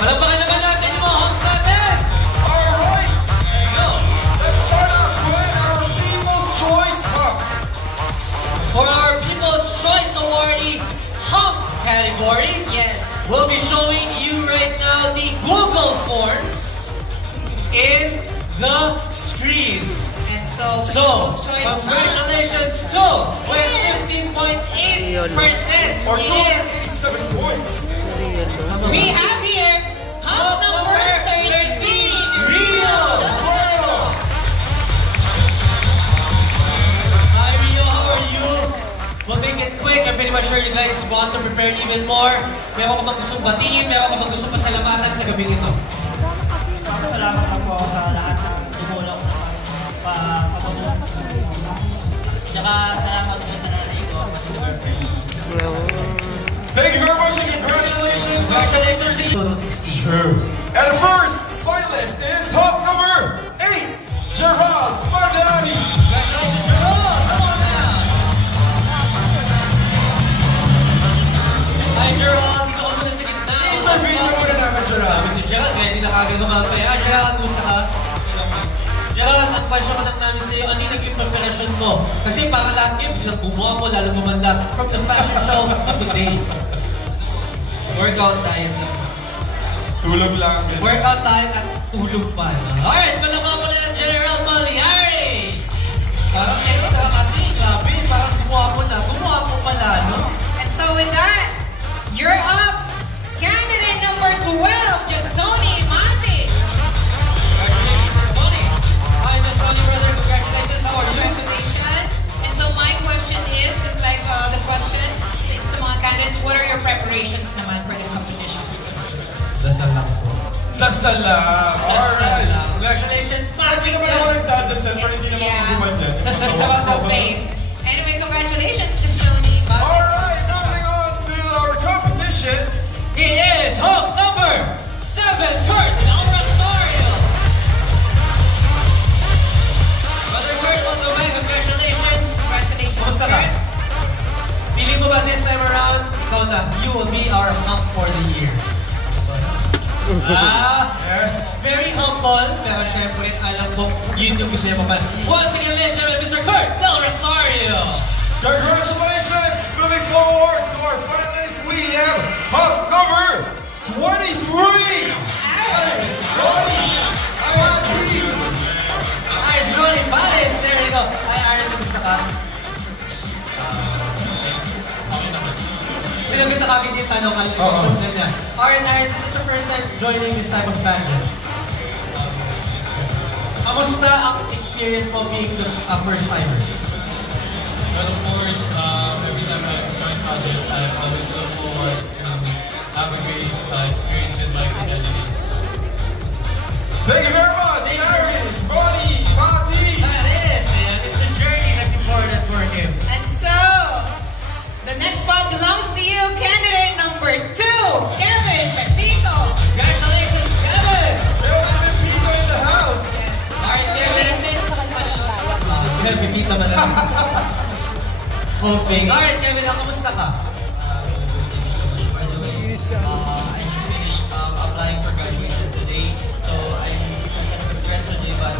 Palapakan naman natin mo, host natin! Alright! There you go. Let's start off with our People's Choice Hunk. For our People's Choice Awardee Hunk category, Yes. we'll be showing you right now the Google Forms in the screen. And so, So, People's Choice congratulations to with 15.8%. Or Yes. 287 points. We have here Hunk number 13, Rio. Wow! Hi Rio, how are you? We'll make it quick. I'm pretty much sure you guys want to prepare even more. Meron ka bang gustong batiin? Meron ka bang gustong pasalamatan sa gabing ito? Salamat lang po sa lahat ng tumulong sa pagpapatulong. Tsaka salamat po sa nanay ko sa birthday. Thank you very much and congratulations! Congratulations to you. Total 60. True. And the first finalist is Hunk number 8, Gerald Bardani. Congratulations, Jerome! Come on now! Hi, Jerome! Dito ka muna sa gitna. Interview na muna namin, Gerald. Sabi si Gerald, kaya hindi na kagad lumapay. Gerald, kumusta ka? Gerald, ang pasyon ko lang namin sa'yo, ano yung naging preparasyon mo? Kasi parang lahat kayo, biglang gumawa mo, lalo gumanda from the fashion show to today. Workout diet lang. Tulog lang. Workout diet at tulog pa. Alright, malamang pala ng General Maliari! Parang extra kasi, grabe, parang gumawa mo pala, no? And so with that, you're up. Candidate number 12, just Tony Mate. Congratulations, Tony! Hi, Miss Tony, brother, congratulations, how are you? Congratulations. And so my question is, just like the question is to mga candidates, what are your preparations naman for this competition? Dasal lang po. Dasal lang. Alright. Congratulations, Hindi naman ako nagdadasal, pero hindi naman ako gumanyan. It's about the faith. Anyway, congratulations, just Tony Mate. Alright, moving on to our competition. He is Hunk number 7, Kurt Del Rosario. Brother Kurt, on the way, congratulations. Congratulations, Kumusta ka? Kurt. Feeling mo ba this time around, ikaw na, you will be our Hunk for the year? Yes. Very humble, pero syempre, alam ko, yun yung gusto niya pa. Once again, ladies and gentlemen, Mr. Kurt Del Rosario. Congratulations! Moving forward to our finalists, we have Hunk number 23. Aris. Aris Rolly Palace, there you go. Hi Aris, gusto ka? Sino kita kagad yung tanong ka? Alright Aris, this is your first time joining this type of pageant. Kamusta ang experience mo being the first timer? But of course, every time I join project, I always look forward to have a great experience with my candidates. Thank you very much, Aris, Ronnie, Pati. Aris, it's the journey that's important for him. And so, the next spot belongs to you, candidate number 2, Kevin Pepito. Congratulations, Kevin! Yo, people in the house. Alright, Kevin. Pipita ba lang? Hoping. Alright, Kevin, kamusta ka? By the way, I just finished applying for graduation today, so I'm kind of stressed today, but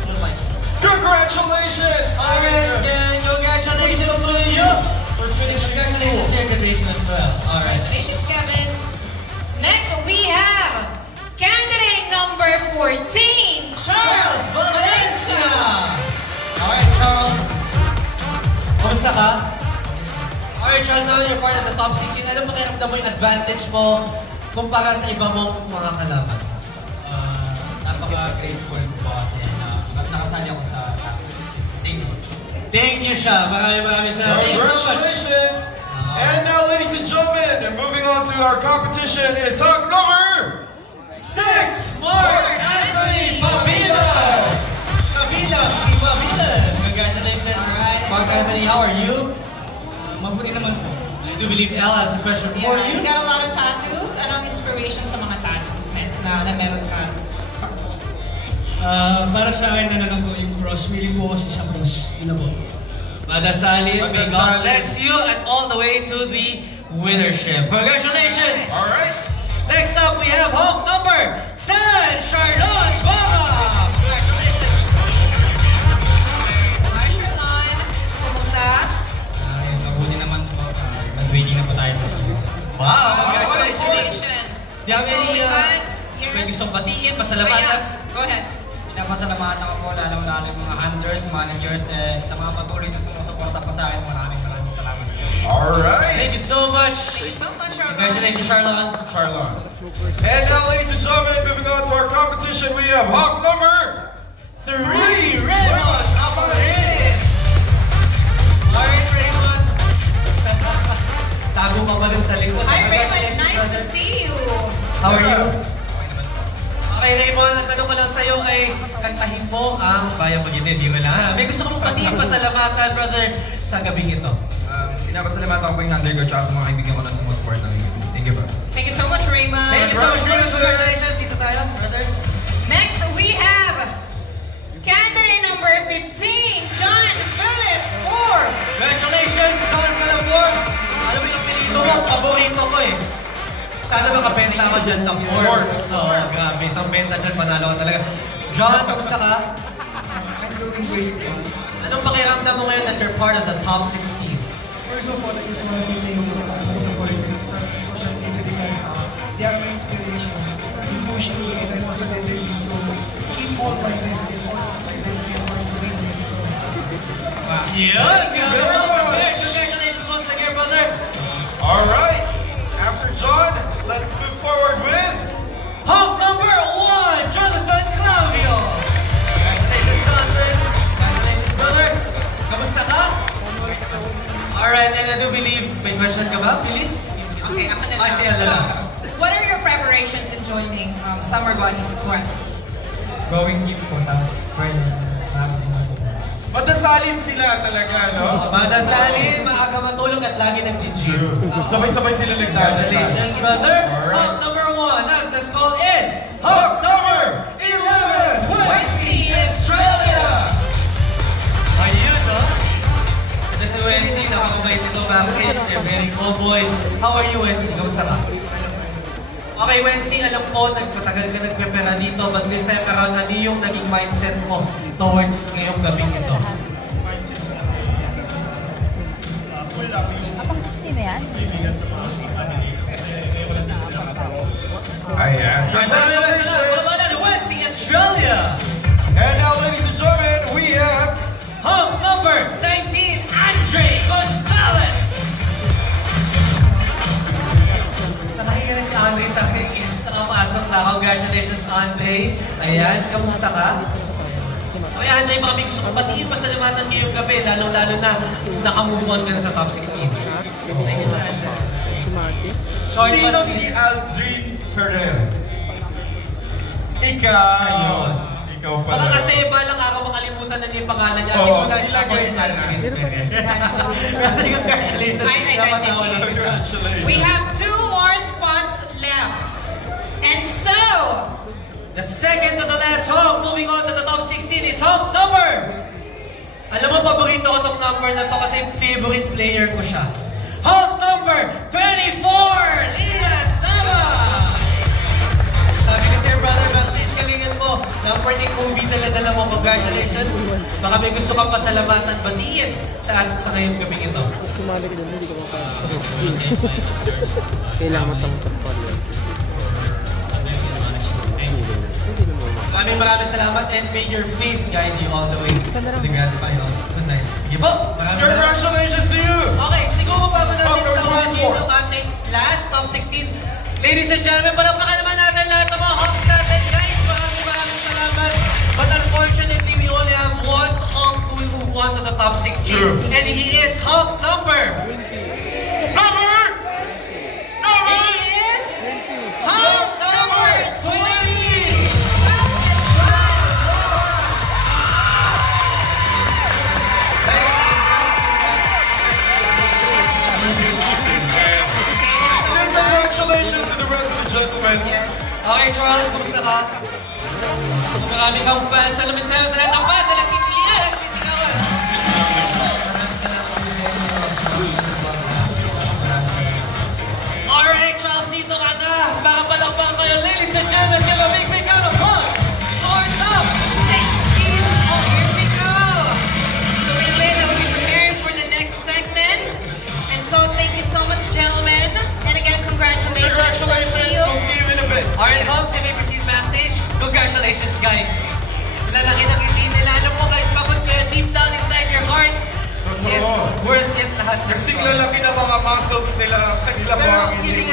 still fine. Congratulations! Alright, Kevin, congratulations to you! For finishing Congratulations to your graduation as well. Alright. Congratulations, Kevin. Next, we have candidate number 14, Charles Valencia! Alright, Charles. Kamusta ka? Alright, Charles, now you're part of the top 16. Alam mo, nakiramdam mo yung advantage mo kumpara sa iba mong mga kalaban. Napaka-grateful po kasi nakasali ako sa thank you. Thank you, siya. Maraming salamat. Thank you so much. Congratulations! And now, ladies and gentlemen, moving on to our competition is Hunk number 6, Mark Anthony Pabilas! Pabilas, si Pabilas! Congratulations. Alright. Mark Anthony, how are you? Mabuti naman po. I do believe Elle has a question for Yeah, you. you got a lot of tattoos. Anong inspiration sa mga tattoos na meron ka sa kuko? Para sa akin na lang po yung cross. Feeling po kasi sa cross. Yun na po. Madasalin, may God Madasalin. bless you, and all the way to the winnership. Congratulations! All right. Next up, we have Do you have any, Yes. may gustong batiin, pasalamatan? Go ahead. Pinapasalamatan ko po lalo-lalo yung mga handlers, managers, sa mga patuloy na sumusuporta po sa akin. Maraming salamat. Alright. Thank you so much. Thank you so much, Charlotte. Congratulations, Charlotte. Charlon. And now, ladies and gentlemen, moving on to our competition, we have Hawk number 3, Raymond Amarin. Alright, Raymond. Tago ka pa rin sa likod. Hi, Raymond. Nice to see you. How are you? Okay, Raymond, ang tanong ko lang sa'yo ay kantahin mo ang Bayang Magindi. Di ba lang? May gusto kong patiin pasalamatan, brother, sa gabing ito. Pinapasalamatan ko po yung handler ko tsaka sa mga kaibigan ko na sumusupport ng Thank you, bro. Thank you so much, Raymond. Thank you so much, Raymond. Congratulations. Dito tayo, brother. Next, we have candidate number 15, John Philip Forbes. Congratulations, John Philip. Alam mo yung pinito mo, paborito ko eh. Sana makabenta ako dyan sa Forbes. Oh, grabe. Isang benta dyan, panalo ka talaga. John, kamusta ka? I'm doing great. Anong pakiramdam mo ngayon that you're part of the top 16? First of all, I just want to say thank you to my supporters sa social media because they are my inspiration. They push me and I'm also determined to keep all my best and to win this. Yeah, congratulations once again, brother. Alright. After John, let's move forward with Hawk number 1, Jonathan Claudio. Congratulations, Jonathan. Congratulations, brother. Kamusta ka? Alright, and I do believe, may question ka ba, Philips? Okay, ako na Ay, lang. siya na lang. What are your preparations in joining Summer Bunny's quest? Going deep po, tapos pwede madasalin sila talaga, no? Madasalin, maaga matulog at lagi nag-gym. Sabay-sabay sila nagdadasal. Congratulations, brother. Alright. Hawk number 1, now let's call in Hawk number 11, Wency Australia. Ayun, no? Ito si Wency, nakakabait ito bakit. Very cool boy. How are you, Wency? Kamusta ka? Okay, Wency, alam ko, nagpatagal ka nagprepara dito, but this time around, ano yung naging mindset mo towards ngayong gabing ito? Apang 16 na yan? Ayan. Congratulations! Congratulations! Wency Australia! And now, ladies and gentlemen, we have Hawk number 19, Andre Gonzalez! Nakahinga na si Andre sa akin, is nakapasok na. Congratulations, Andre. Ayan, kamusta ka? Okay, Andre, baka may gusto kong batiin pasalamatan ngayong gabi, lalo-lalo na nakamove on ka na sa top 16. Thank you, Andre. Short Sino but si sweet. Aldrin Ferrer? Ikaw. Ikaw pala. Baka kasi balang araw makalimutan na niya yung pangalan niya. Oo, At least magaling ilagay ako si niya na. Aldrin Perez. Congratulations. Ay, Dapat thank you. nawala. Congratulations. We have 2 more spots left. And so, The second to the last Hawk, moving on to the top 16 is Hawk number. Alam mo, paborito ko tong number na to kasi favorite player ko siya. Hawk number 24, Leah Sama! Sabi ni Sir Brother Maxine, kalingan mo. Number ni Kobe dala-dala mo. Congratulations. Baka may gusto kang pasalamatan, batiin sa ngayong gabing ito. Sumali ka doon, hindi ka makakasal. Kailangan matang-tapal yan. Maraming salamat and may your faith guide you all the way to the grand finals. Good night. Sige po. Maraming salamat. Congratulations to you! Okay, siguro bago natin Number tawagin 24. yung ating last top 16. Ladies and gentlemen, palakpakan naman natin lahat ng mga Hawks natin. Guys, maraming salamat. But unfortunately, we only have one Hawk who will move on to the top 16. True. And he is Hawk number. he is Hawk number 20. Congratulations to the rest of the gentlemen. Okay, Charles, kumusta ka? Marami kang fans. Alamin sa'yo sa lahat ng fans. Sa lahat ng kiliyan. Alright, Charles, dito ka na. Baka palakpan kayo. Ladies and gentlemen, give a big round of applause for top 16. Oh, here we go. So in a bit, I will be preparing for the next segment. And so thank you so much, gentlemen. And again, congratulations. Congratulations. See you We'll see you in a Congratulations, guys. Lalaki ng ngiti nila. Alam mo, kahit pagod kayo deep down inside your hearts, yes, worth it lahat. Kasing lalaki na mga muscles nila, kanila Pero mga kidding aside,